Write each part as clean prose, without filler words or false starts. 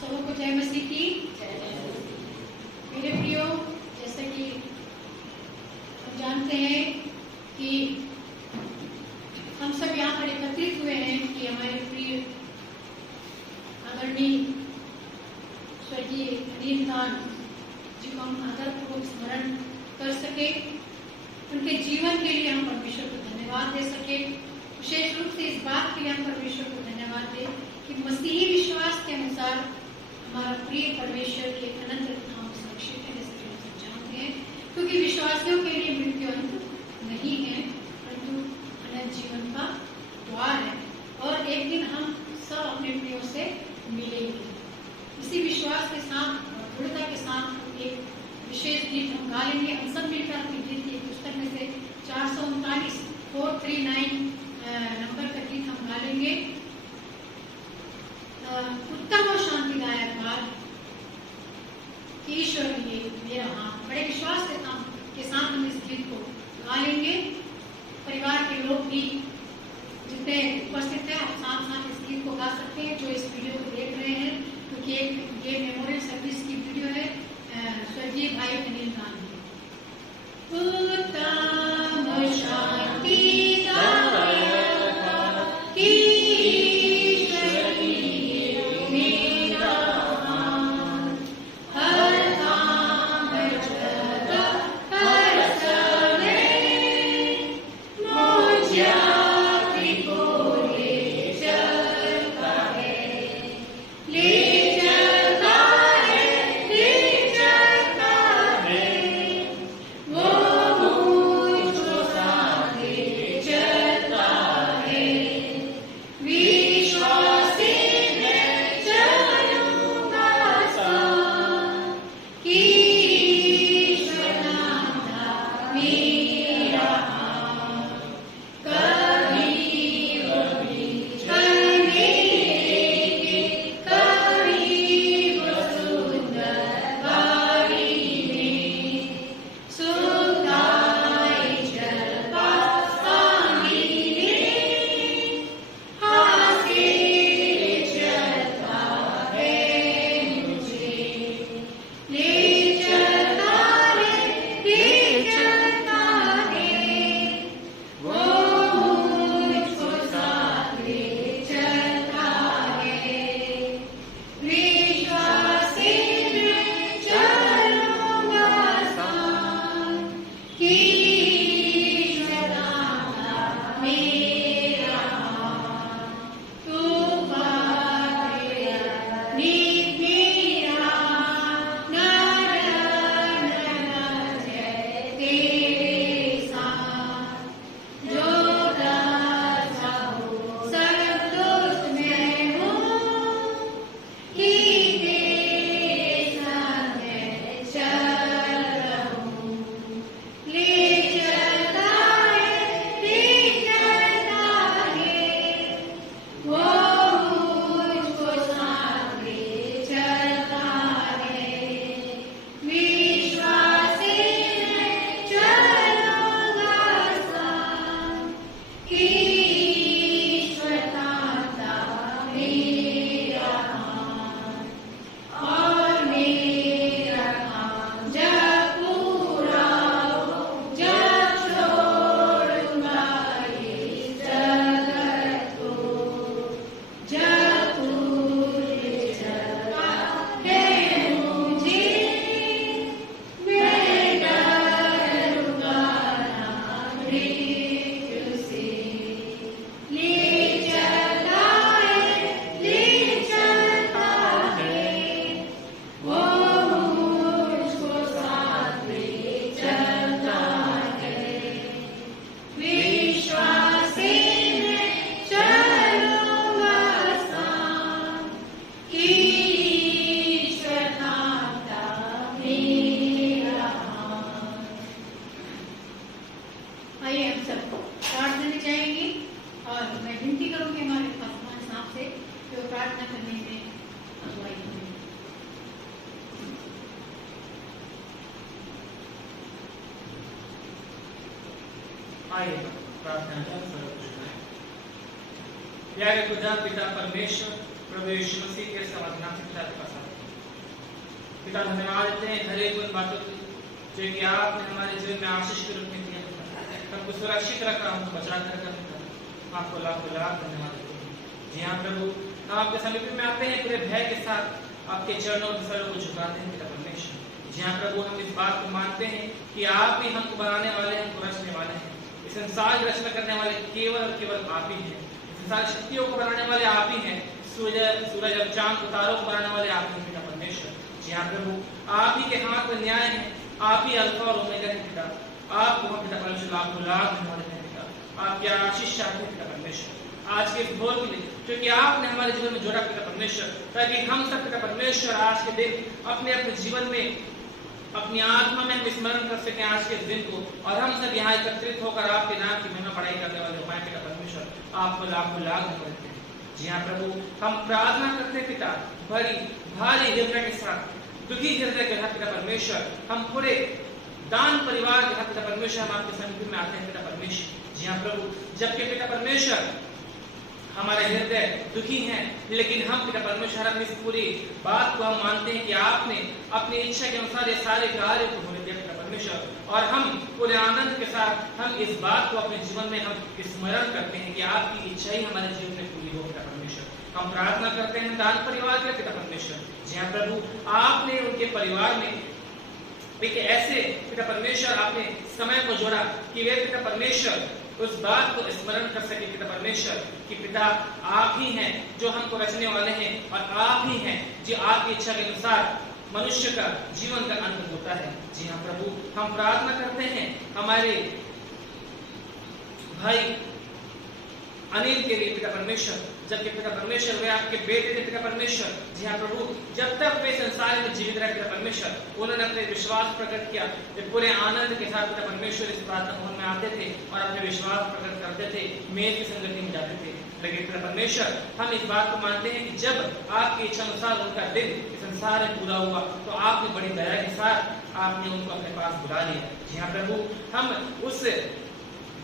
सबों को जय मसीह की। मेरे प्रियो, जैसा कि हम जानते हैं कि हम सब यहाँ पर एकत्रित हुए हैं कि हमारे प्रिय आदरणीय स्वर्गीय अनिल खान जी को हम आदरपूर्वक स्मरण कर सके, उनके जीवन के लिए हम परमेश्वर को धन्यवाद दे सके। विशेष रूप से इस बात के लिए हम परमेश्वर को धन्यवाद दें कि मसीही विश्वास के अनुसार हमारा प्रिय परमेश्वर की अनंत कथाओं में सुरक्षित है, जैसे हम सब जानते हैं, क्योंकि विश्वासियों के लिए मृत्यु अंत नहीं है परंतु अनंत जीवन का द्वार है और एक दिन हम सब अपने प्रियों से मिलेंगे। इसी विश्वास के साथ और दृढ़ता के साथ एक विशेष गीत हम गा लेंगे। हम सब मिलकर अपनी गीत की पुस्तक में से 439 नंबर का गीत हम गा लेंगे। उत्तम और शांतिदायक बात कि ईश्वर ने मेरा हाथ, बड़े विश्वास के साथ हम इस गीत को गा लेंगे। परिवार के लोग भी जितने उपस्थित हैं आप साथ साथ इस गीत को गा सकते हैं, जो इस वीडियो को देख रहे हैं, क्योंकि ये मेमोरियल सर्विस की वीडियो है स्वर्गीय भाई अनिल खान की। उत्तम शांति आइए प्रार्थना करें। प्यारे खुदा पिता परमेश्वर, प्रभु यीशु मसीह के समाधान से पिता धन्यवाद देते हैं हर एक उन बातों की जो कि आपने हमारे जीवन में आशीष के रूप में दिया पिता, हमको सुरक्षित रखा, हमको बचा कर रखा पिता, आपको लाख धन्यवाद देते हैं। जी हाँ प्रभु, हम आपके समीप में आते हैं पूरे भय के साथ आपके चरणों में सर को झुकाते हैं पिता परमेश्वर। जी हाँ प्रभु, हम इस बात को मानते हैं कि आप ही हमको बनाने वाले हैं, हमको रचने वाले हैं। इस संसार की रचना करने वाले केवल और केवल आप ही हैं। संसार शक्तियों को बनाने वाले आप ही हैं। सूरज और चांद तारों को बनाने वाले आप ही पिता परमेश्वर। जी हाँ प्रभु, आप ही के हाथ में न्याय है, आप ही अल्फा और ओमेगा है पिता। आपको हम पिता परमेश्वर लाख धन्यवाद देते हैं पिता, आपकी आशीष चाहते हैं पिता परमेश्वर आज के इस भोर के लिए, क्योंकि आपने हमारे जीवन में जोड़ा पिता परमेश्वर, ताकि हम सब पिता परमेश्वर आज के दिन अपने अपने जीवन में अपनी आत्मा में हम स्मरण कर सकें आज के दिन को, और हम सब यहाँ एकत्रित होकर आपके नाम की महिमा पढ़ाई करने वाले उपाय पिता परमेश्वर, आपको लाख धन्यवाद देते हैं। जी हाँ प्रभु, हम प्रार्थना करते हैं पिता भारी हृदय के साथ, दुखी हृदय के साथ पिता परमेश्वर, हम पूरे दान परिवार के साथ पिता परमेश्वर हम आपके समीप में आते हैं पिता परमेश्वर। जी हाँ प्रभु, जबकि पिता परमेश्वर हमारे हृदय दुखी हैं, लेकिन हम पिता परमेश्वर हम इस पूरी बात को हम मानते हैं कि आपने अपनी इच्छा के अनुसार ये सारे कार्य को होने दिया पिता परमेश्वर, और हम पूरे आनंद के साथ हम इस बात को अपने जीवन में हम स्मरण करते हैं कि आपकी इच्छा ही हमारे जीवन में पूरी हो पिता परमेश्वर। हम प्रार्थना करते हैं दान परिवार के पिता परमेश्वर। जी हाँ प्रभु, आपने उनके परिवार में एक ऐसे पिता परमेश्वर आपने समय को जोड़ा कि वे पिता परमेश्वर उस बात को स्मरण कर सके पिता परमेश्वर कि पिता आप ही हैं जो हमको रचने वाले हैं, और आप ही हैं जो आपकी इच्छा के अनुसार मनुष्य का जीवन का अंत होता है। जी हाँ प्रभु, हम प्रार्थना करते हैं हमारे भाई अनिल के लिए पिता परमेश्वर, जबकि पिता परमेश्वर वे आपके बेटे थे पिता परमेश्वर। जी हाँ प्रभु, जब तक वे संसार में जीवित रहे पिता परमेश्वर, उन्होंने अपने विश्वास प्रकट किया, वे पूरे आनंद के साथ पिता परमेश्वर इस प्रार्थना भवन में आते थे और अपने विश्वास प्रकट करते थे, मेज की संगति में जाते थे। लेकिन पिता परमेश्वर, हम इस बात को मानते हैं कि जब आपकी इच्छा अनुसार उनका दिन इस संसार में पूरा हुआ, तो आपने बड़ी दया के साथ आपने उनको अपने पास बुला लिया। जी हाँ प्रभु, हम उस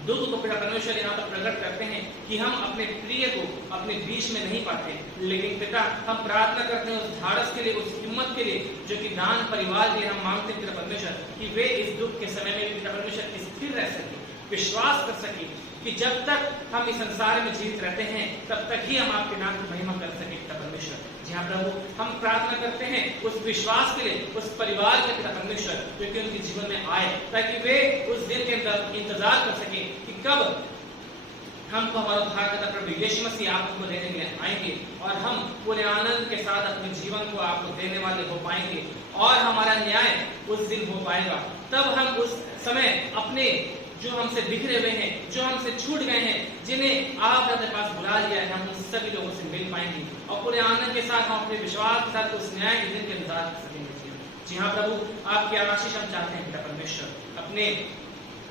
दुख को पिता परमेश्वर यहाँ पर प्रकट करते हैं कि हम अपने प्रिय को अपने बीच में नहीं पाते, लेकिन पिता हम प्रार्थना करते हैं उस धाड़स के लिए, उस हिम्मत के लिए जो कि दान परिवार के लिए हम मांगते हैं पिता परमेश्वर, कि वे इस दुख के समय में पिता परमेश्वर स्थिर रह सके, विश्वास कर सके कि जब तक हम इस संसार में जीवित रहते हैं तब तक ही हम आपके नाम की महिमा कर सके पिता परमेश्वर। जी हाँ प्रभु, हम प्रार्थना करते हैं उस विश्वास के लिए, उस परिवार के पिता परमेश्वर जो कि उनके जीवन में आए, ताकि वे उस दिन के इंतजार कर सके कि कब हमको हमारा उद्धारकर्ता प्रभु यीशु मसीह आपको देने के लिए आएंगे, और हम पूरे आनंद के साथ अपने जीवन को आपको देने वाले हो पाएंगे, और हमारा न्याय उस दिन हो पाएगा। तब हम उस समय अपने जो हमसे बिखरे हुए हैं, जो हमसे छूट गए हैं, जिन्हें आप अपने पास बुला लिया है, हम उन सभी लोगों से मिल पाएंगे, और पूरे आनंद के साथ हम अपने विश्वास के साथ उस न्याय के दिन के इंतजार कर सकेंगे। जी हाँ प्रभु, आपकी आशीष हम चाहते हैं पिता परमेश्वर, अपने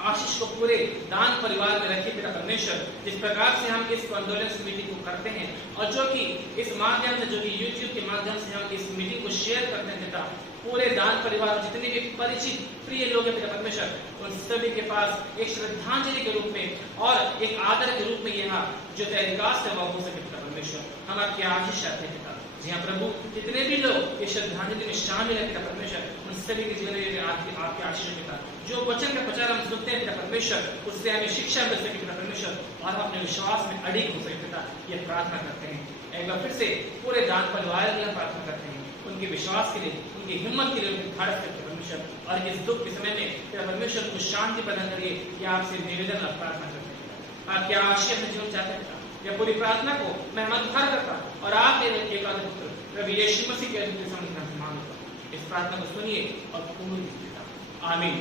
आशीष को पूरे दान परिवार में रखिए पिता परमेश्वर। जिस प्रकार से हम इस कंडोलेंस मीटिंग को करते हैं, और जो कि इस माध्यम से, जो कि यूट्यूब के माध्यम से हम इस मीटिंग को शेयर करते हैं पिता, पूरे दान परिवार जितने भी परिचित प्रिय लोग हैं पिता परमेश्वर, उन सभी के पास एक श्रद्धांजलि के रूप में और एक आदर के रूप में यहाँ जो तरीका से वह हो सके पिता परमेश्वर, हम आपकी आशीष चाहते हैं पिता। जी हाँ प्रभु, जितने भी लोग इस श्रद्धांजलि में शामिल है पिता परमेश्वर, उन सभी के जीवन में आपकी आशीष पिता, जो वचन का प्रचार हम सुनते हैं पिता परमेश्वर, उससे हमें शिक्षा मिल सके पिता परमेश्वर, और हम अपने विश्वास में अड़िग हो सके पिता, ये प्रार्थना करते हैं। एक बार फिर से पूरे दान परिवार के लिए प्रार्थना करते हैं, उनके विश्वास के लिए, उनकी हिम्मत के लिए, उनकी धाड़स के लिए परमेश्वर, और इस दुख के समय में पिता परमेश्वर को शांति प्रदान करिए, ये आपसे निवेदन और प्रार्थना करते हैं। आप क्या आशीष में जीवन चाहते हैं, यह पूरी प्रार्थना को मैं मधुर करता और आपके एक पुत्र प्रभु यीशु मसीह के सामने मांगता। इस प्रार्थना को सुनिए और पूर्ण कीजिए। आमीन।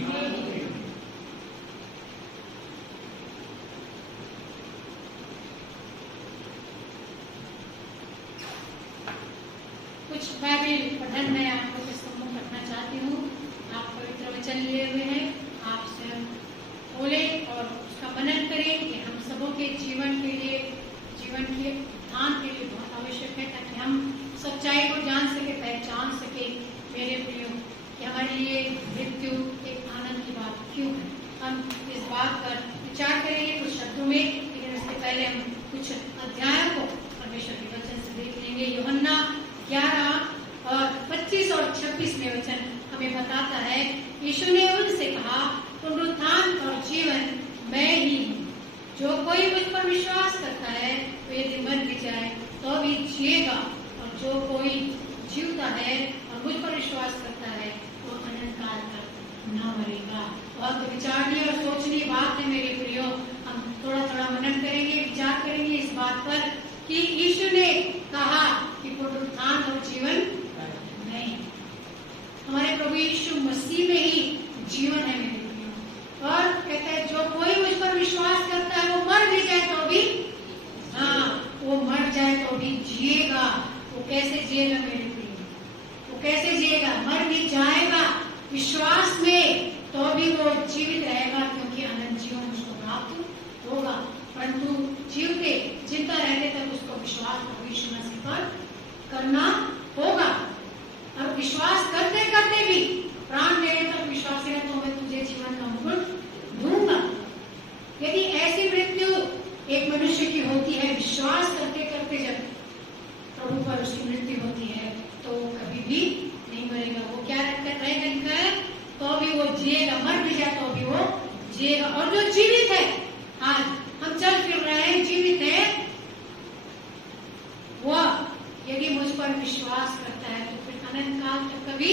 कुछ बाइबल पठन मैं आपको के सम्मुख रखना चाहती हूँ। आप पवित्र वचन लिए हुए हैं, आप स्वयं बोले और उसका मनन करें कि हम सबों के जीवन के लिए, जीवन के उत्थान के लिए बहुत आवश्यक है, ताकि हम सच्चाई को जान सके, पहचान सके मेरे प्रियो कि हमारे लिए मृत्यु एक आनंद की बात क्यों है। हम इस बात पर विचार करेंगे कुछ शब्दों में, लेकिन उससे पहले हम कुछ अध्यायों को परमेश्वर के वचन से देख लेंगे। यूहन्ना 11 और 25 और 26 में जिएगा, और जो कोई जीवता है और मुझ पर विश्वास करता है वो अनंत काल तक न मरेगा। बहुत विचारनीय और सोचनीय बात है मेरे प्रियो। हम थोड़ा थोड़ा मनन करेंगे, विचार करेंगे इस बात पर कि यीशु ने कहा कि पुनरुत्थान और जीवन नहीं, हमारे प्रभु यीशु मसीह में ही जीवन है मेरे प्रियो। और कहते हैं जो कोई मुझ पर विश्वास करता है वो मर भी जाए तो भी, हाँ, वो मर जाए तो भी जिएगा। वो कैसे जिएगा मेरे प्रियो? वो कैसे जिएगा? मर भी जाएगा विश्वास में तो भी वो जीवित रहेगा, क्योंकि अनंत जीवन उसको प्राप्त होगा। परंतु जीवते जिंदा रहने तक उसको विश्वास प्रभु यीशु मसीह पर करना होगा। और विश्वास करते करते भी प्राण देने तक विश्वास है तो मैं तुझे जीवन का मुकुट दूंगा। यदि ऐसी मृत्यु एक मनुष्य की होती है, विश्वास करते करते जब प्रभु पर उसकी मृत्यु होती है, तो वो कभी भी नहीं मरेगा। वो क्या रहेगा लिखा है? तो भी वो जिएगा, मर भी जाए तो भी वो जिएगा। और जो जीवित है, आज हम चल फिर रहे हैं, जीवित है, वह यदि मुझ पर विश्वास करता है तो फिर अनंत काल तक कभी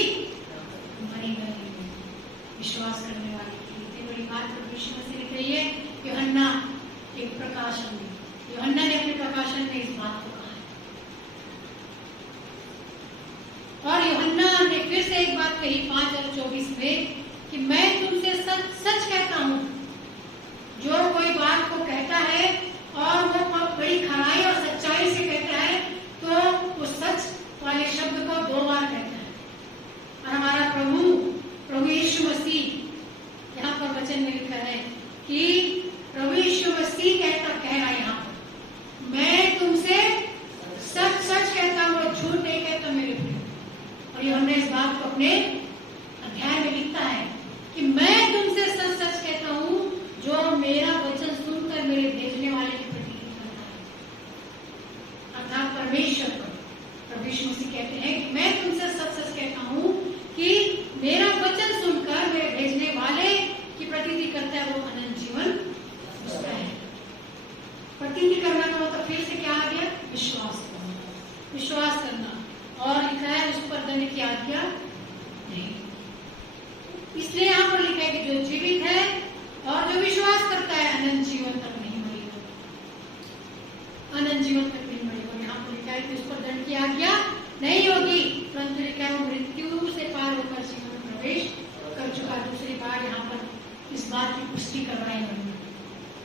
मरेगा नहीं। विश्वास करने वाले की इतनी बड़ी बात प्रभु यीशु मसीह ने कही है। यूहन्ना के प्रकाशन में, यूहन्ना ने अपने प्रकाशन में इस बात को कहा। और यूहन्ना ने फिर से एक बात कही 5 और 24 में कि मैं तुमसे सच सच कहता हूं, जो कोई बात को कहता है और वो बड़ी खराई और सच्चाई से कहता है तो वो सच वाले शब्द को 2 बार कहता है। और हमारा प्रभु यीशु मसीह यहाँ पर वचन में लिखा है कि प्रभु यीशु मसीह कह रहा है यहाँ पर, मैं तुमसे सच सच कहता हूँ, झूठ नहीं कहता मेरे प्रिय। और यूहन्ना इस बात को अपने अध्याय में लिखता है कि मैं तुमसे सच सच कहता हूँ, जो मेरा वचन सुनकर मेरे भेजने वाले की प्रतीति करता है, अर्थात परमेश्वर पर प्रभु यीशु मसीह कहते हैं कि मैं तुमसे सच सच कहता हूँ कि मेरा वचन सुनकर मेरे भेजने वाले की प्रतीति करता है, वो अनंत जीवन उसका है। प्रतीति करना का मतलब फिर से क्या आ गया? विश्वास करना, विश्वास करना। और लिखा है उस पर दंड की आज्ञा नहीं। इसलिए यहाँ पर लिखा है कि जो जीवित है और जो विश्वास करता है अनंत जीवन तक नहीं मरेगा, अनंत जीवन तक नहीं मरेगा। यहाँ पर लिखा है कि उस पर दंड की आज्ञा नहीं होगी, परंतु लिखा है वो मृत्यु से पार होकर जीवन में प्रवेश कर चुका। दूसरी बार यहाँ पर इस बात की पुष्टि कर रहे हैं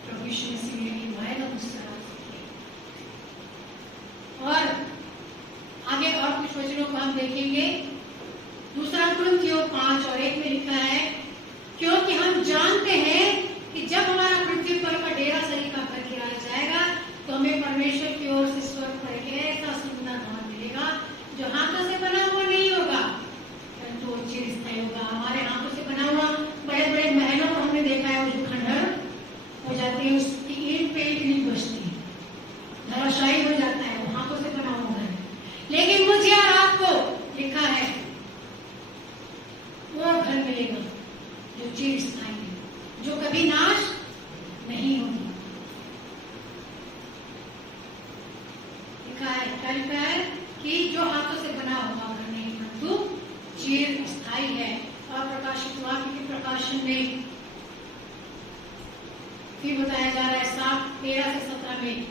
प्रभु यीशु मसीह ने कि वायदा मुझसे। और आगे और कुछ वचनों को हम देखेंगे। दूसरा कुरिन्थियों 5:1 में लिखा है, क्योंकि हम जानते हैं कि जब हमारा पृथ्वी पर का डेरा शरीर का घर गिराया जाएगा तो हमें परमेश्वर की ओर से स्वर्ग पर एक ऐसा सुंदर भवन मिलेगा जो हाथों से बना हुआ नहीं होगा, परंतु वो चिरस्थायी होगा। हमारे हाथों से बना हुआ बड़े बड़े महलों को हमने देखा है, वो जो खंडहर हो जाती है, उसकी ईंट पे ईंट नहीं बचती, धराशायी हो जाता है, वो हाथों से बना हुआ है। लेकिन मुझे और आपको लिखा है वो घर मिलेगा जो चिरस्थायी है, जो कभी नाश नहीं होगी। लिखा है, क्या लिखा है कि जो हाथों से बना हुआ घर नहीं, परंतु चिरस्थायी है। और प्रकाशित वाक्य के प्रकाशन में फिर बताया जा रहा है 7:13 से 17 में,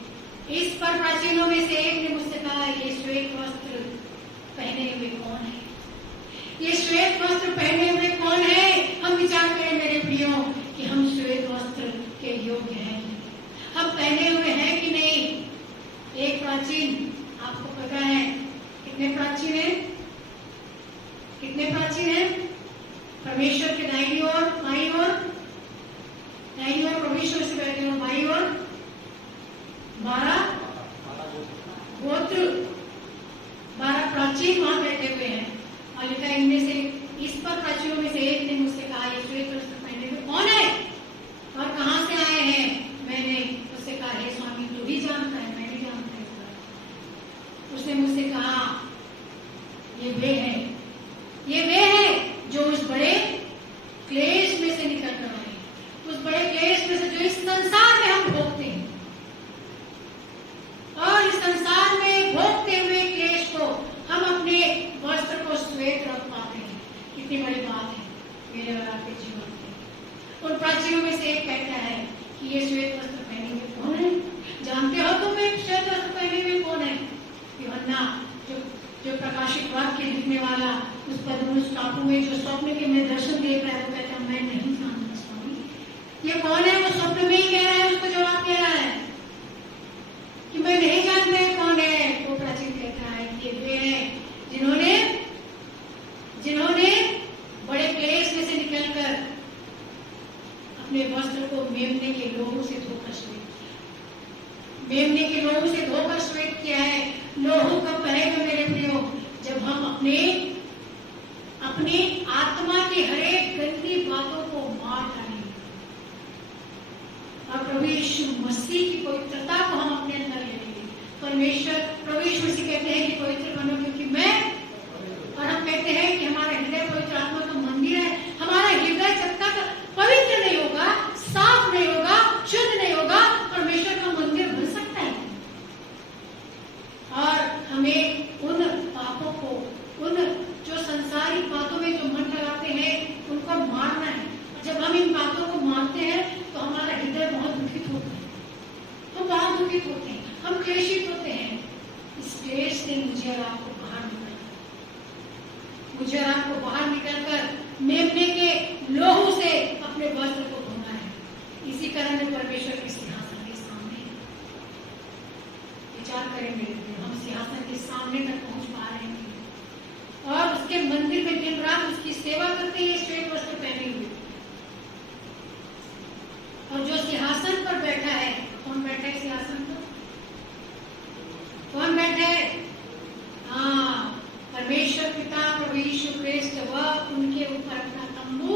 इस पर प्राचीनों में से एक ने मुझसे कहा, ये श्वेत वस्त्र पहने हुए कौन है? ये श्वेत वस्त्र पहने हुए कौन है? हम विचार करें मेरे प्रियो कि हम श्वेत वस्त्र के योग्य हैं, हम पहने हुए हैं कि नहीं। एक प्राचीन, आपको पता है कितने प्राचीन है? कितने प्राचीन है? परमेश्वर के दाहिनी ओर, बाईं ओर, दाहिनी ओर परमेश्वर से बैठे हो, बाईं ओर 12 गोत्र, 12 प्राचीन वहां बैठे हुए हैं। और लिखा है इनमें से, इस पर प्राचीनों में से एक ने मुझसे कहा, ये श्वेत वस्त्र पहने हुए कौन है और कहां से आए हैं? मैंने उससे कहा, हे स्वामी तू ही जानता है, मैं नहीं जानता है। उसने मुझसे कहा, ये वे हैं, ये वे हैं जो उस बड़े क्लेश में से निकल कर आए, उस बड़े क्लेश में से जो इस संसार में हम भोगते हैं। और इस संसार में भोगते हुए आपके जीवन में। उन प्राचीनों में से एक कहता है कि ये श्वेत वस्त्र पहने हुए कौन है? जानते हो तुम एक श्वेत वस्त्र पहने हुए कौन है? यूहन्ना जो प्रकाशित वाक्य लिखने वाला उस पदमोस टापू में जो स्वप्न के में दर्शन देख रहा है, वो कहता है मैं नहीं जानता स्वामी। ये कौन है? वो स्वप्न में ही कह रहा है, उसको जवाब दे रहा है कि मैं नहीं जानता है कौन है। वो प्राचीन कहता है कि वे हैं जिन्होंने बड़े क्लेश में से निकलकर अपने वस्त्र को मेमने के लोगों से धोकर श्वेत किया। मेमने के लोगों से धोकर श्वेत किया है। लोहू कब बहेगा मेरे प्रियो? जब हम अपनी आत्मा की हरेक गंदी बातों को मार डालेंगे और प्रभु यीशु मसीह की पवित्रता को हम अपने अंदर ले लेंगे। प्रभु यीशु मसीह कहते हैं कि पवित्र बनो क्योंकि मैं, और हम कहते हैं कि हमारा हृदय पवित्र आत्मा का मंदिर है। हमारा हृदय जब तक पवित्र नहीं होगा, साफ नहीं होगा, शुद्ध नहीं होगा, परमेश्वर का मंदिर बन सकता है। और हमें उन पापों को, उन जो संसारिक बातों में जो मन लगाते हैं, उनको मारना है। जब हम इन बातों को मानते हैं तो हमारा हृदय बहुत दुखित होता है, हम बहुत दुखित होते हैं, हम क्लेशित होते हैं। इस क्लेश से मुझे और आपको बाहर निकलकर मेमने के लोहू से अपने वस्त्र को धोना है। इसी कारण में परमेश्वर के सिंहासन के सामने विचार करेंगे, हम सिंहासन के सामने तक पहुंच पा रहे हैं और उसके मंदिर में दिन रात उसकी सेवा करते हैं श्वेत वस्त्र पहने हुए। और जो सिंहासन पर बैठा है, कौन बैठा है सिंहासन पर? कौन बैठा है? हाँ, परमेश्वर पिता प्रभु यीशु क्रिस्ट, वह उनके ऊपर अपना तंबू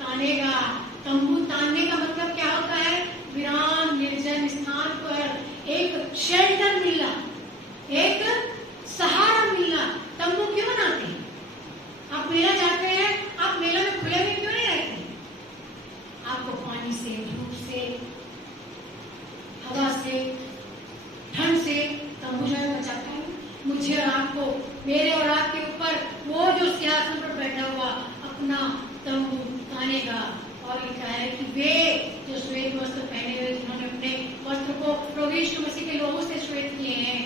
तानेगा। तंबू तानने का मतलब क्या होता है? विराम निर्जन स्थान पर एक शेल्टर मिलना, एक सहारा मिलना। तंबू क्यों बनाते हैं? आप मेला जाते हैं, आप मेला में खुले में क्यों नहीं रहते? आपको पानी से, धूप से, हवा से, ठंड से तंबू जो है बचाता है। मुझे और आपको, मेरे और आपके ऊपर वो जो सिंहासन पर बैठा हुआ अपना तंबू तानेगा। और लिखा है कि वे जो श्वेत वस्त्र पहने हुए, जिन्होंने अपने वस्त्र को प्रभु यीशु मसीह के लोगों से श्वेत किए हैं,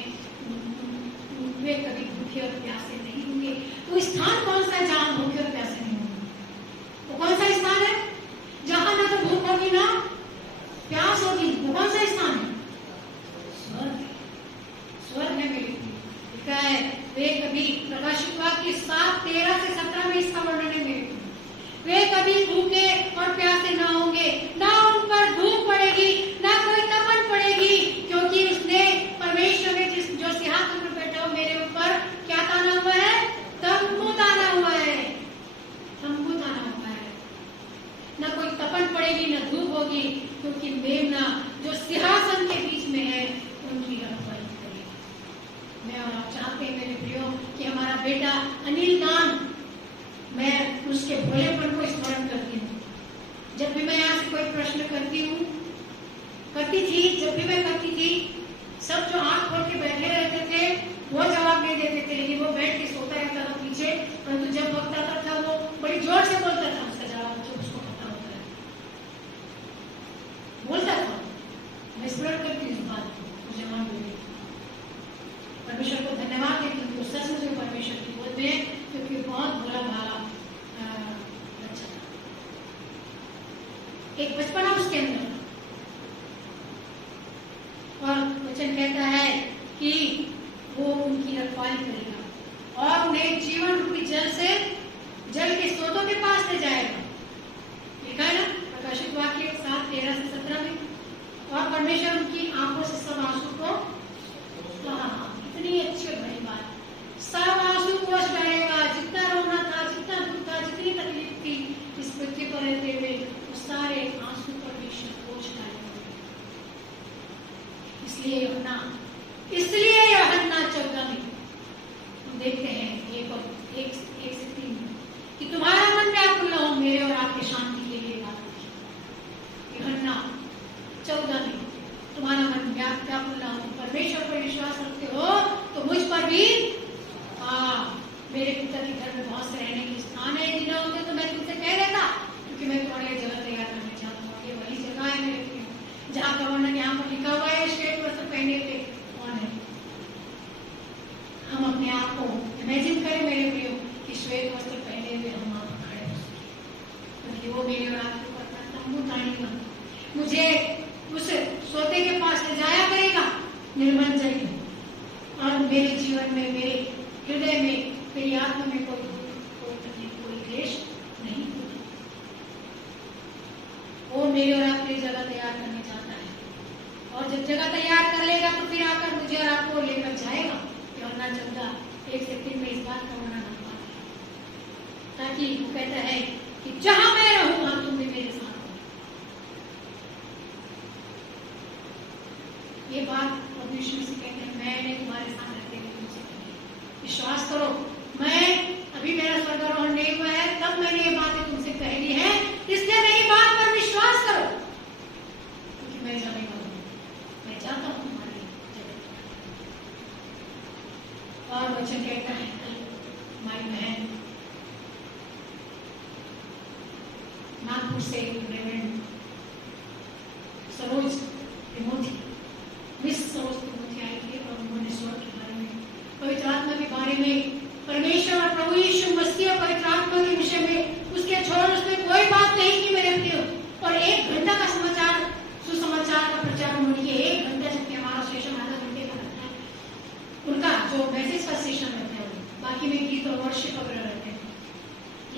वे कभी भूखे और प्यासे नहीं होंगे। तो स्थान कौन सा है जहां भूखे और प्यासे नहीं होंगे? वो कौन सा स्थान है? जहां ना तो भूख होगी ना प्यास होगी। वो कौन सा स्थान है? स्वर्ग। स्वर्ग है मेरे लिखा है। वे कभी, प्रकाशित वाक्य 7:13 से 17 में इसका वर्णन है मेरे। वे कभी भूखे और प्यासे ना होंगे, ना उन पर धूप पड़ेगी, ना कोई तपन पड़ेगी, क्योंकि उसने, परमेश्वर ने जो सिंहासन पर बैठा हो मेरे ऊपर क्या ताना हुआ है? तंबू ताना हुआ है। तंबू ताना हुआ है। ना कोई तपन पड़ेगी, ना धूप होगी, क्योंकि मेमना जो सिंहासन के बीच में है उनकी रखवाली करेगा। मैं और आप चाहते हैं मेरे प्रियो कि हमारा बेटा अनिल दान, मैं उसके भोलेपन को स्मरण करती हूँ। जब भी मैं यहाँ से कोई प्रश्न करती थी, जब भी मैं करती थी, सब जो आंख खोल के बैठे रहते थे वो जवाब नहीं देते थे, लेकिन वो बैठ के सोता रहता था पीछे। परंतु जब वक्त आता था वो बड़ी जोर से बोलता था, उसका जवाब जो उसको पता होता है बोलता था। मैं स्मरण करती हूँ बात को, मुझे जवाब दे। परमेश्वर को धन्यवाद देती हूँ, सच में परमेश्वर की गोद में, क्योंकि बहुत भोला भाला बच्चा था। एक बचपना उसके अंदर, और वचन कहता है कि वो उनकी रखवाली करेगा और उन्हें जीवन रूपी जल के स्रोतों के पास ले जाएगा। लिखा है ना प्रकाशित वाक्य 7:13 से 17 में। और परमेश्वर उनकी आंखों से सब आंसू को, कितनी अच्छी और बड़ी बात, सब आंसू पोंछ डालेगा। जितना रोना था, जितना दुख था, जितनी तकलीफ थी इस पृथ्वी पर रहते हुए, वो सारे आंसू परमेश्वर पोंछ डालेगा। इसलिए यूहन्ना 14 में हम देखते हैं एक से 3 कि तुम्हारा मन व्याकुल न हो, मेरे और आपके शांति के लिए बात है। यूहन्ना 14 में तुम्हारा मन व्याकुल न हो, परमेश्वर पर विश्वास रखते हो तो मुझ पर भी, मेरे पिता के घर में बहुत से रहने के स्थान है, जिन्हें होते तो मैं तुमसे कह देता कथा का वर्णन यहाँ पर लिखा हुआ है, श्वेत वस्त्र पहने पे कौन है? हम अपने आप को इमेजिन करें मेरे प्रियो कि श्वेत वस्त्र पहने हुए हम वहां पर खड़े हो सके, क्योंकि वो मेरे और आपके ऊपर तंबू तानेगा, मुझे उस सोते के पास ले जाया करेगा निर्मंजन में, और मेरे जीवन में, मेरे हृदय में, मेरी आत्मा में कोई तकलीफ, कोई क्लेश नहीं होगा। वो मेरे और आपके लिए जगह तैयार करने जाता है, और जब जगह तैयार कर लेगा तो फिर आकर मुझे और आपको लेकर जाएगा। यूहन्ना 14:1-3 में इस बात का वर्णन आता है, ताकि वो कहता है कि जहां मैं रहूंगा तुम भी मेरे साथ हो। ये बात परमेश्वर से कहते हैं, मैंने तुम्हारे साथ रहते हुए तुमसे कही, विश्वास करो, मैं अभी मेरा स्वर्गारोहण नहीं हुआ है तब मैंने ये बातें तुमसे कह दी है, इसलिए मेरी बात पर विश्वास करो, क्योंकि मैं जाने वाला हूं, मैं जाता हूं तुम्हारी जगह। और वचन कहता है, हमारी बहन नागपुर से रेवरेंड सरोज तिमोथी, मिस सरोज तिमोथी आई थी, और उन्होंने स्वर्ग के बारे में, पवित्र आत्मा के बारे में, परमेश्वर और प्रभु यीशु मसीह और पवित्र आत्मा के विषय में उसके छोड़ उसमें कोई बात नहीं की मेरे प्रियो। और 1 घंटा का समाचार, सुसमाचार का प्रचार उन्होंने किया, 1 घंटा, जबकि हमारा सेशन आधा घंटे का रहता है, उनका जो मैसेज का सेशन रहता है, बाकी में गीत और वर्शिप वगैरह रहते हैं।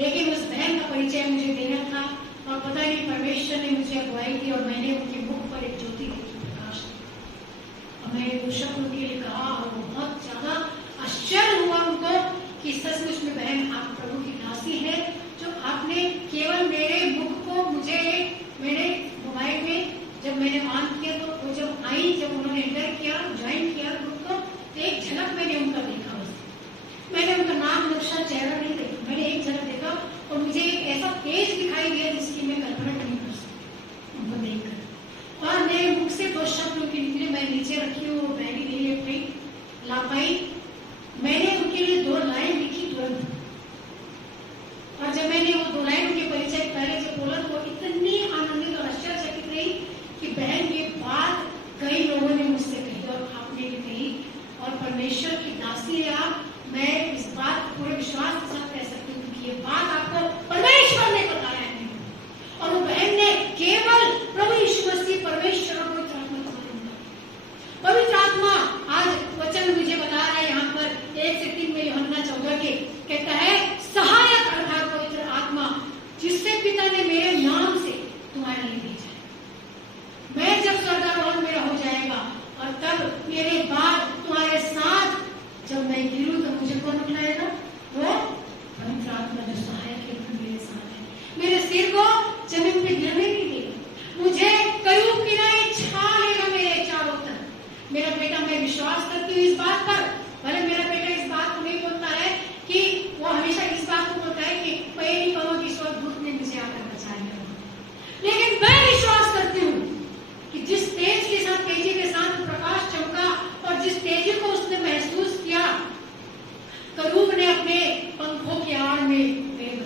लेकिन उस बहन का परिचय मुझे देना था, और पता नहीं परमेश्वर ने मुझे अगुवाई दी, और मैंने उनके मुख पर एक ज्योति देखी, प्रकाश, और मैंने वो शब्द उनके लिए कहा, और वो बहुत ज्यादा आश्चर्य हुआ उनको कि सचमुच में बहन आप प्रभु की दासी है, जो आपने केवल मेरे मुख को, मुझे मेरे मोबाइल में जब मैंने ऑन किया तो वो जब आई, जब उन्होंने एंटर किया, ज्वाइन किया ग्रुप को, तो एक झलक मैंने उनका देखा, बस मैंने उनका नाम, नक्शा, चेहरा नहीं देखा, मैंने एक झलक देखा, और मुझे एक ऐसा तेज दिखाई दिया जिसकी मैं कल्पना नहीं कर सकती उनको देखकर। और मेरे मुख से 2 शब्द उनके निकले, मैं नीचे रखी हूँ, वो बैग नहीं ले पाई, ला पाई, मैंने उनके लिए 2 लाइन लिखी तुरंत। और जब मैंने वो 2 लाइन उनके परिचय पहले जब बोला तो इतनी आनंदित और आश्चर्यचकित रही कि बहन ये बात कई लोगों ने मुझसे कही, और आपने भी कही, और परमेश्वर की दासी है आप, मैं इस बात को पूरे विश्वास के साथ कह सकती हूँ कि ये बात आपको परमेश्वर ने बताया है, और वो बहन ने केवल प्रभु यीशु मसीह, परमेश्वर और पवित्र आत्मा के बारे में बताया। पवित्र आत्मा आज वचन मुझे बता रहा है यहाँ पर 1-3 में यूहन्ना 14 के कहता है, सहायक अर्थात पवित्र आत्मा, जिससे पिता ने मेरे नाम से तुम्हारे लिए भेजा है। मैं जब स्वर्गारोहण मेरा हो जाएगा, और तब मेरे बाद तुम्हारे साथ जब मैं गिरूं तो मुझे कौन उठाएगा? वो पवित्र आत्मा जो सहायक है, मेरे साथ है, मेरे सिर को जमीन पे गिरने नहीं देगा, मुझे करूब किनारे छाएगा मेरे चारों तरफ। मेरा बेटा, मैं विश्वास करती हूँ इस बात पर, भले मेरा बेटा इस बात को नहीं बोलता है कि वो हमेशा इस बात को बोलता है कि मैं नहीं कहूँ कि स्वर्गदूत ने मुझे आकर बचाया, लेकिन मैं विश्वास करती हूँ कि जिस तेज के साथ, तेजी के साथ प्रकाश चमका, और जिस तेजी को उसने महसूस किया, करूब ने अपने पंखों की आड़ में मेरे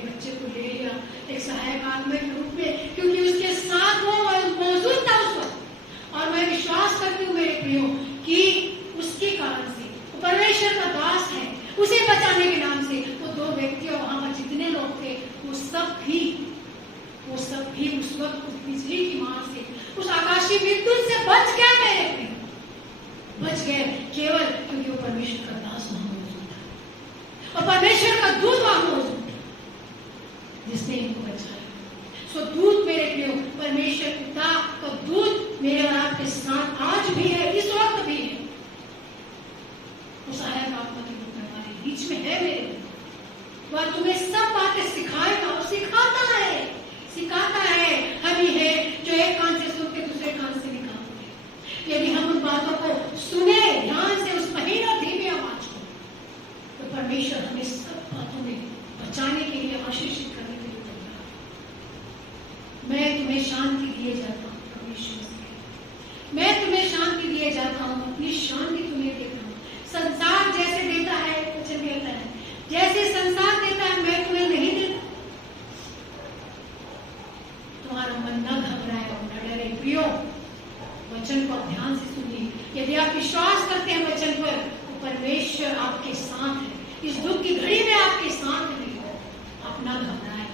बच्चे को ले लिया, एक सहायक आत्मा के रूप में, क्योंकि उसके साथ वो मौजूद था उस वक्त। और मैं विश्वास करती हूँ मेरे प्रियो कि उसके कारण से, वो परमेश्वर का दास है, उसे बचाने के नाम से वो 2 व्यक्ति और वहां पर जितने लोग थे, वो सब भी उस वक्त उस बिजली की मार से, उस आकाशीय विद्युत से बच गए मेरे प्रियो, बच गए, केवल क्योंकि वो परमेश्वर का दास वहां मौजूद था, और परमेश्वर का दूत वहां मौजूद था, जिसने इनको बचाया। सो दूत मेरे प्रियो, परमेश्वर पिता का दूत मेरे और आपके साथ आज भी है, इस वक्त भी है, वो सहायक आत्मा के रूप में हमारे बीच में है मेरे प्रियो। वह तुम्हें सब बातें सिखाएगा, और सिखाता है, हम ही है जो एक कान से सुनते दूसरे कान से निकालते। यदि हम उन बातों को सुने ध्यान से, उस महीन और धीमी आवाज को, तो परमेश्वर हमें सब बातों में बचाने के लिए, आशीषित करने के लिए तैयार है। मैं तुम्हें शांति दिए जाता हूँ, परमेश्वर से मैं तुम्हें शांति दिए जाता हूँ, अपनी शांति तुम्हें देता हूँ। संसार जैसे देता है, वचन कहता है, जैसे संसार देता है मैं तुम्हें नहीं देता। तुम्हारा मन न घबराए, दुख की घड़ी में आपके साथ नहीं हो, आप ना घबराएं,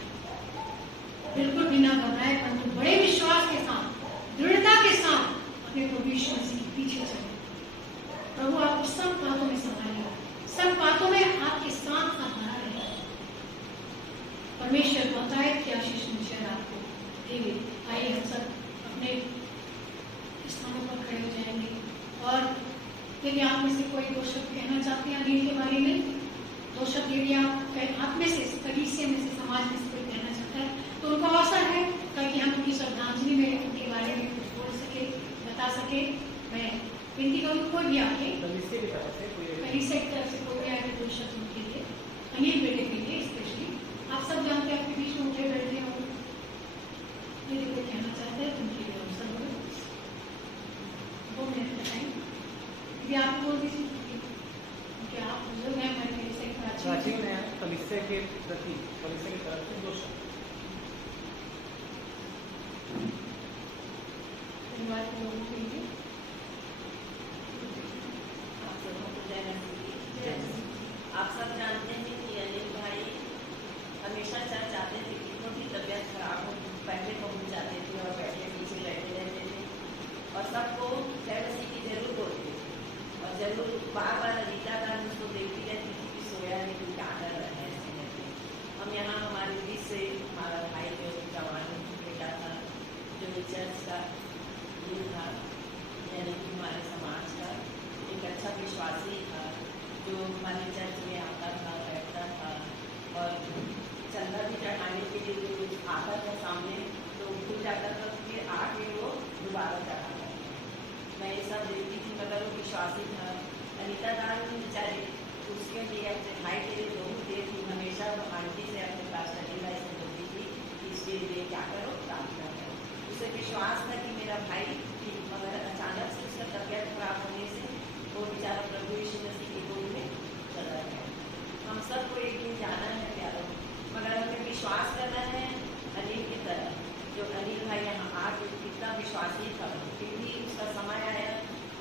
बिल्कुल भी ना घबराएं, परंतु बड़े विश्वास के साथ, दृढ़ता के साथ अपने प्रभु यीशु मसीह के पीछे चले। प्रभु आपको सब बातों में संभालेगा, सब बातों में आपके साथ साथ बना रहेगा। परमेश्वर बहुतायत की आशीष निश्चय आपको देवे। आइए हम सब अपने स्थानों पर खड़े हो जाएंगे, और यदि आप में से कोई दो शब्द कहना चाहते हैं अनिल के बारे में, दो शब्द यदि आप में से कलीसिया में से, समाज में से कोई कहना चाहता है, तो उनको अवसर है ताकि हम उनकी श्रद्धांजलि में उनके बारे में कुछ बोल सके, बता सके। मैं विनती करूँ कोई भी आके कलीसिया की तरफ से कोई भी आके दो शब्द उनके लिए, अनिल बेटे के लिए स्पेशली, आप सब जानते हैं आपके बीच में उठे बैठे हो, यदि कोई कहना चाहते हैं तो उनके लिए अवसर हो। 2 मिनट का टाइम यदि आप बोल दीजिए, क्योंकि आप बुजुर्ग हैं, मैं कलीसिया की प्राचीन है, कलीसिया के प्रति, कलीसिया की तरफ से 2 शब्द। परिवार के लोगों के लिए आप सब जानते हैं कि अनिल भाई हमेशा चर्च आते थे, कितनों की तबीयत खराब हो पहले पहुंच जाते थे और बैठे पीछे बैठे रहते थे, और सबको जय मसीह की जरूर बोलते थे, और जरूर बार बार अनीता का उसको देखती रहती थी कि सोया नहीं, कुछ क्या कर रहा है ऐसे करके। हम यहाँ हमारे बीच से हमारा भाई जो जवान बेटा था, जो चर्च का ये था, यानी कि हमारे समाज का एक अच्छा विश्वासी था, जो हमारे चर्च में आता था, बैठता था, और चंदा भी चढ़ाने के लिए जो आता था सामने तो भूल जाता था, फिर आके वो दोबारा चढ़ाता था। मैं ये सब देखती थी, मगर वो विश्वासी था। अनीता दान बेचारे उसके लिए अपने भाई के लिए बहुत देर थी, हमेशा वो आंटी से अपने पास अनिता से बोलती थी कि इसके लिए क्या करो, प्रार्थना करो। उसे विश्वास था कि मेरा भाई ठीक, मगर अचानक से उसका तबियत खराब होने से वो बेचारा प्रभु यीशु मसीह की गोद में चला गया। हम सबको एक दिन जाना है प्यारों, मगर हमें विश्वास करना है अनिल की तरह, जो अनिल भाई यहाँ आके कितना विश्वासी था, फिर भी उसका समय आया,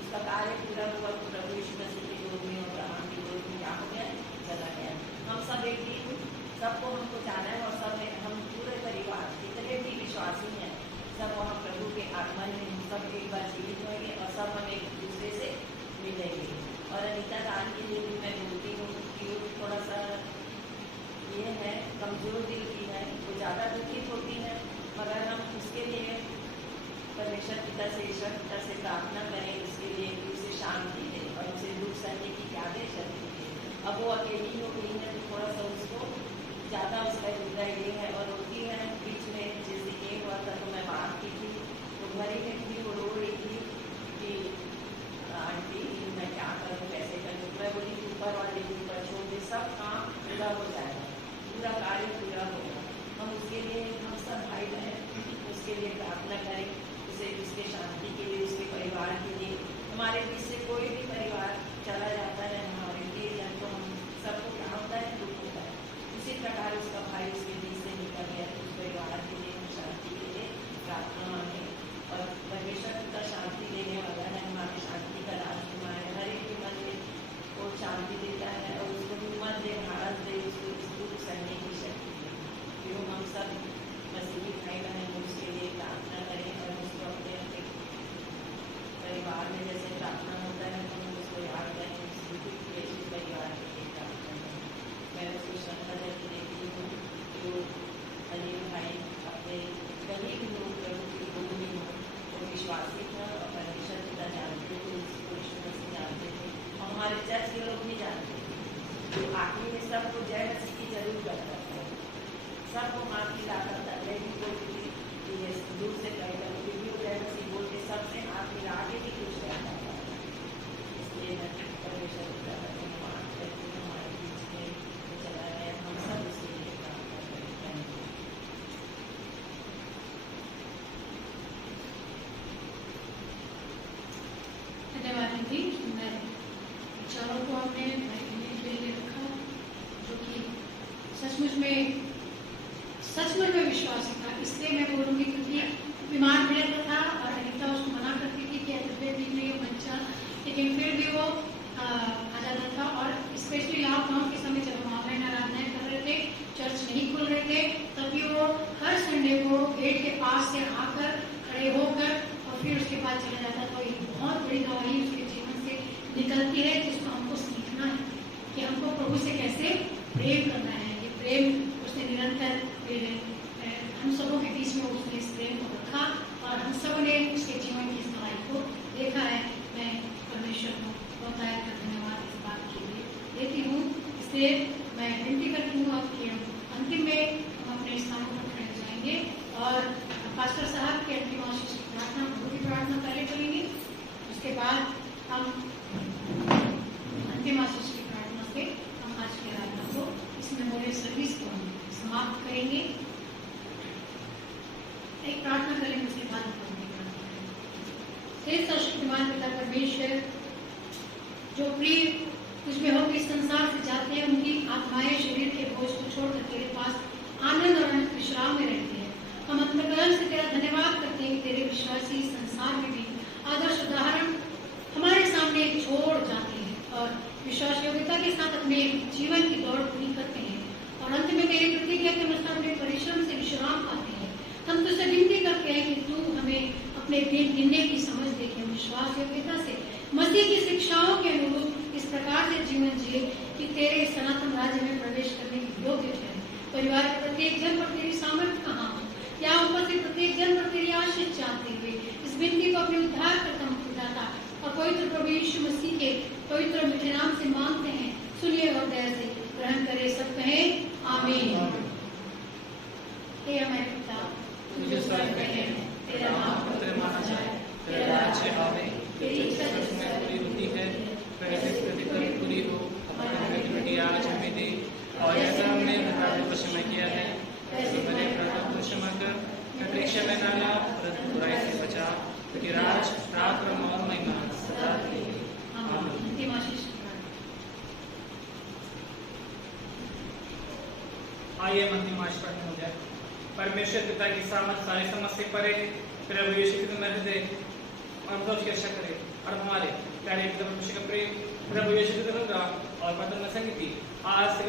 उसका कार्य पूरा हुआ, तो प्रभु यीशु मसीह की गोद में और हम की गोद में क्या हो गया, चला गया। हम सब एक दिन सबको हमको जाना है, और सब हम पूरे परिवार जितने भी विश्वासी हैं सब वहाँ प्रभु के आगमन में सब एक बार जीवित होंगे, और सब हम एक दूसरे से मिलेंगे। और अनीता दान के लिए भी मैं बोलती हूँ कि वो थोड़ा सा ये है, कमजोर दिल की है, वो ज़्यादा दुखित होती है, मगर हम उसके लिए परमेश्वर पिता से, ईश्वर पिता से प्रार्थना करें उसके लिए कि उसे शांति दे और उसे दुख सहने की यादें शक्ति दे। अब वो अकेली हो गई है, तो थोड़ा सा उसको ज़्यादा उसका हृदय ये है, और रोती है। बीच में जैसे ये हुआ था तो मैं बात की थी, वो घर ही में थी, वो रो रही थी कि आंटी मैं क्या करूँ, कैसे करूँ। मैं बोली ऊपर वाले ऊपर छोड़ दे, सब काम पूरा हो जाएगा, पूरा कार्य पूरा होगा। हम उसके लिए, हम सब भाई बहन उसके लिए प्रार्थना करें, उसे उसके शांति के लिए, उसके परिवार के लिए। हमारे बीच से कोई भी परिवार चला जाता है हमारे लिए, या तो हम सबको क्या होता है, दुख होता है। उसी प्रकार उसका भाई उसके बीच से निकल गया, तो उस परिवार के लिए, शांति के लिए प्रार्थना मांगे। और परमेश्वर का शांति देने वाला है, हमारे शांति का राजकुमार है, हर एक के मन में वो शांति देता है, और उसको हिम्मत दे, भारत दे, उसको दुख सहने की शक्ति दे। फिर हम सब मसीही भाई बहन उसके लिए प्रार्थना करें, और उसको अपने परिवार में जैसे प्रार्थना होता है तो हम उसको याद करें, उस परिवार के लिए प्रार्थना करें। मैं उसको श्रद्धांजलि देती हूँ जो अनिल भाई अपने कहीं भी लोग प्रभु की गोद में हो, वो विश्वासी था, और परमेश्वर पिता जानते थे, उसको यीशु मसीह जानते थे, और हमारे चर्च के लोग भी जानते थे। तो आखिर में सबको जय मसीह की जरूर करता था, सबको हाथ मिलाता था, लेकिन कोई दूर से कहता था, फिर भी वो जय मसीह बोल के सबसे हाथ मिला के भी कुछ रहता था। इसलिए मैं परमेश्वर पिता का धन्यवाद करती हूँ, हमारे बीच में चला गया, हम सब उसके लिए प्रार्थना करें। धन्यवाद दीदी। मैं विचारों को हमने भाई के लिए रखा, जो कि सचमुच में विश्वास था। इसलिए मैं बोलूँगी क्योंकि बीमार पड़ा था, और अनीता उसको मना करती थी कि तबियत ठीक नहीं है बच्चा, लेकिन फिर भी वो आ जाता था। और स्पेशली लॉकडाउन के समय जब हम बड़ी गवाही उसके जीवन से निकलती है, जिसको हमको सीखना है कि हमको प्रभु से कैसे प्रेम करना है। ये प्रेम उसने निरंतर हम सबों के बीच में उसने इस प्रेम को रखा और हम सब ने उसके जीवन की सफाई को देखा है। मैं परमेश्वर को बहुत धन्यवाद इस बात के लिए देती हूँ। इसलिए मैं विनती करती हूँ कि अंतिम में हम अपने स्थानों पर खड़े हो जाएंगे और पास्टर साहब के अंतिम आशीष की प्रार्थना, प्रभु की प्रार्थना पहले करेंगे, उसके बाद हम अंतिम आशीष की प्रार्थना से हम आज की आराधना को इस मेमोरियल सर्विस को हम समाप्त करेंगे। एक प्रार्थना करेंगे, उसके बाद हम प्रभु की प्रार्थना करेंगे। हे सर्वशक्तिमान पिता परमेश्वर, जो प्रिय कुछ में होकर इस संसार से जाते हैं, उनकी आत्माएं शरीर के बोझ को छोड़कर तेरे पास आनंद और अनंत विश्राम में रहते हैं। हम अंतःकरण से तेरा धन्यवाद करते हैं कि तेरे विश्वासी संसार में भी आदर्श उदाहरण हमारे सामने छोड़ जाते हैं और विश्वास योग्यता के साथ अपने जीवन की दौड़ पूरी करते हैं और अंत में तेरी प्रतिज्ञा के अनुसार अपने परिश्रम से विश्राम पाते हैं। हम तुझसे विनती करते हैं कि तू हमें अपने दिन गिनने की समझ दे कि विश्वास योग्यता से मसीह की शिक्षाओं के अनुरूप इस प्रकार से जीवन जिए कि तेरे सनातन राज्य में प्रवेश करने के योग्य ठहरे। परिवार के प्रत्येक जन पर तेरी सामर्थ्य कहाँ हो, या ऊपर से प्रत्येक जन पर तेरी आशीष चाहते हुए इस विनती को अपने उद्धार करता खुदाता और पवित्र प्रभु यीशु मसीह के पवित्र मीठे नाम से मांगते हैं। सुनिए और दया से ग्रहण करे, सब कहें आमीन। हे हमारे पिता, तू जो स्वर्ग में है, तेरा नाम पवित्र माना जाए, तेरा राज्य आवे, तेरी इच्छा जिसमें पूरी होती है वैसे पूरी हो। अपनी आज हमें दे और ऐसा हमने अपराधों को क्षमा किया है वैसे मेरे अपराधों को क्षमा कर, परीक्षा में न ला परंतु बुराई से बचा, क्योंकि राज पराक्रम और महिमा सदा के लिए आमीन। आइए अंतिम आशीष प्रार्थना हो जाए। परमेश्वर पिता की सामर्थ सारी समझ से परे प्रभु यीशु की मर्जी अनुभव की रक्षा करे और हमारे प्यारे पिता परमेश्वर का प्रेम प्रभु यीशु की अनुग्रह और पवित्र संगति आज से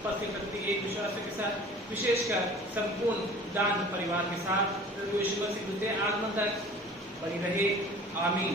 उपस्थित प्रति एक विश्वास के साथ विशेषकर संपूर्ण दान परिवार के साथ प्रभु यीशु मसीह के द्वितीय आगमन तक बनी रहे। आमीन।